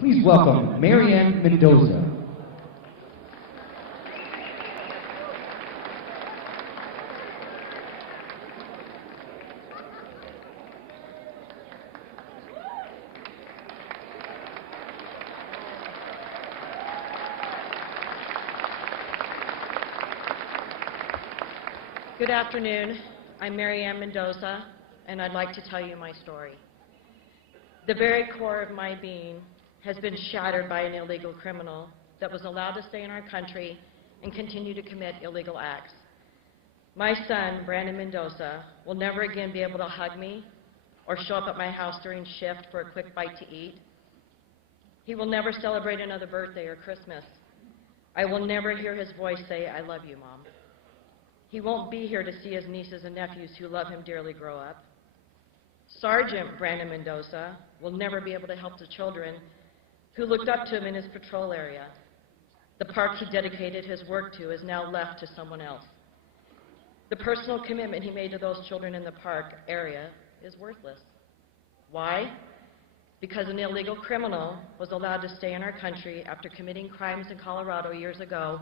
Please welcome Ann Mendoza. Good afternoon. I'm Ann Mendoza, and I'd like to tell you my story. The very core of my being has been shattered by an illegal criminal that was allowed to stay in our country and continue to commit illegal acts. My son, Brandon Mendoza, will never again be able to hug me or show up at my house during shift for a quick bite to eat. He will never celebrate another birthday or Christmas. I will never hear his voice say, "I love you, Mom." He won't be here to see his nieces and nephews who love him dearly grow up. Sergeant Brandon Mendoza will never be able to help the children who looked up to him in his patrol area. The park he dedicated his work to is now left to someone else. The personal commitment he made to those children in the park area is worthless. Why? Because an illegal criminal was allowed to stay in our country after committing crimes in Colorado years ago.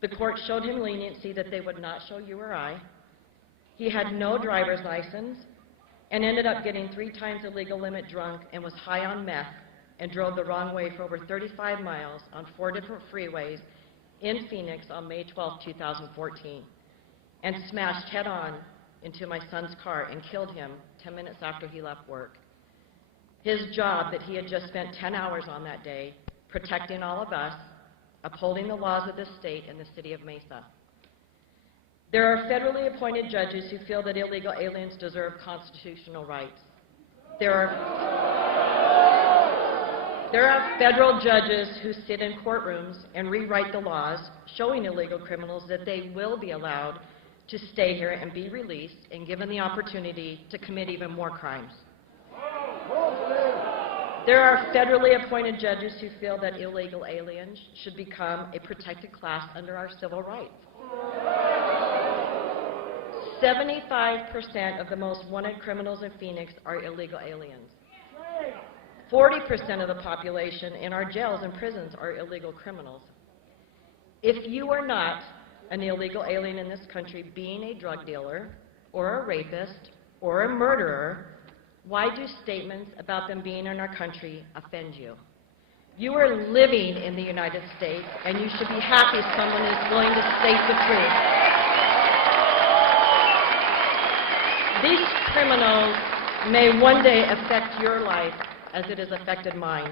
The court showed him leniency that they would not show you or I. He had no driver's license and ended up getting 3 times the legal limit drunk and was high on meth and drove the wrong way for over 35 miles on 4 different freeways in Phoenix on May 12, 2014, and smashed head-on into my son's car and killed him 10 minutes after he left work. His job that he had just spent 10 hours on that day, protecting all of us, upholding the laws of this state and the city of Mesa. There are federally appointed judges who feel that illegal aliens deserve constitutional rights. There are federal judges who sit in courtrooms and rewrite the laws, showing illegal criminals that they will be allowed to stay here and be released and given the opportunity to commit even more crimes. There are federally appointed judges who feel that illegal aliens should become a protected class under our civil rights. 75% of the most wanted criminals in Phoenix are illegal aliens. 40% of the population in our jails and prisons are illegal criminals. If you are not an illegal alien in this country being a drug dealer or a rapist or a murderer, why do statements about them being in our country offend you? You are living in the United States, and you should be happy someone is willing to state the truth. These criminals may one day affect your life as it has affected mine.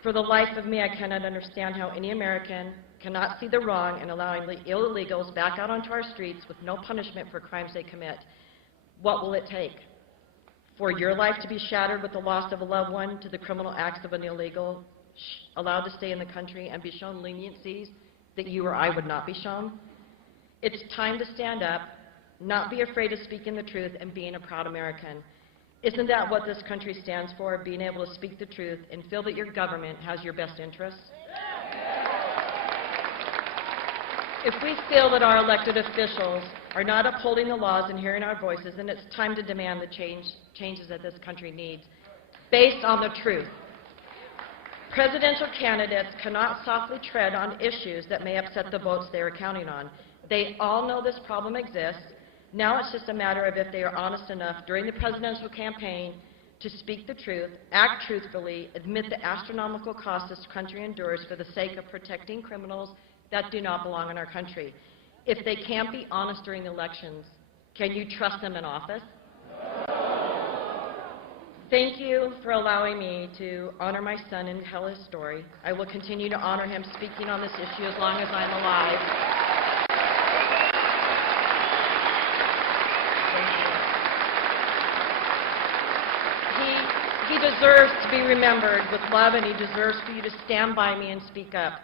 For the life of me, I cannot understand how any American cannot see the wrong in allowing illegals back out onto our streets with no punishment for crimes they commit. What will it take? For your life to be shattered with the loss of a loved one to the criminal acts of an illegal allowed to stay in the country and be shown leniencies that you or I would not be shown? It's time to stand up, not be afraid of speaking the truth, and being a proud American. Isn't that what this country stands for, being able to speak the truth and feel that your government has your best interests? If we feel that our elected officials are not upholding the laws and hearing our voices, then it's time to demand the changes that this country needs, based on the truth. Presidential candidates cannot softly tread on issues that may upset the votes they are counting on. They all know this problem exists. Now it's just a matter of if they are honest enough during the presidential campaign to speak the truth, act truthfully, admit the astronomical cost this country endures for the sake of protecting criminals that do not belong in our country. If they can't be honest during the elections, can you trust them in office? Thank you for allowing me to honor my son and tell his story. I will continue to honor him speaking on this issue as long as I'm alive. Thank you. He deserves to be remembered with love, and he deserves for you to stand by me and speak up.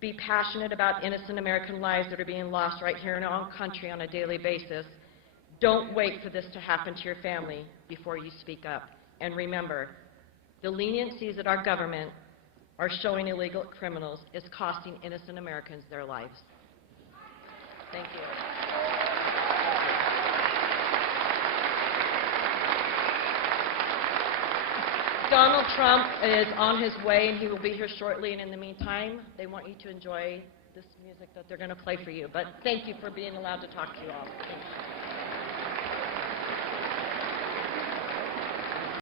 Be passionate about innocent American lives that are being lost right here in our own country on a daily basis. Don't wait for this to happen to your family before you speak up. And remember, the leniencies that our government are showing illegal criminals is costing innocent Americans their lives. Thank you. Donald Trump is on his way, and he will be here shortly. And in the meantime, they want you to enjoy this music that they're going to play for you. But thank you for being allowed to talk to you all. Thank you.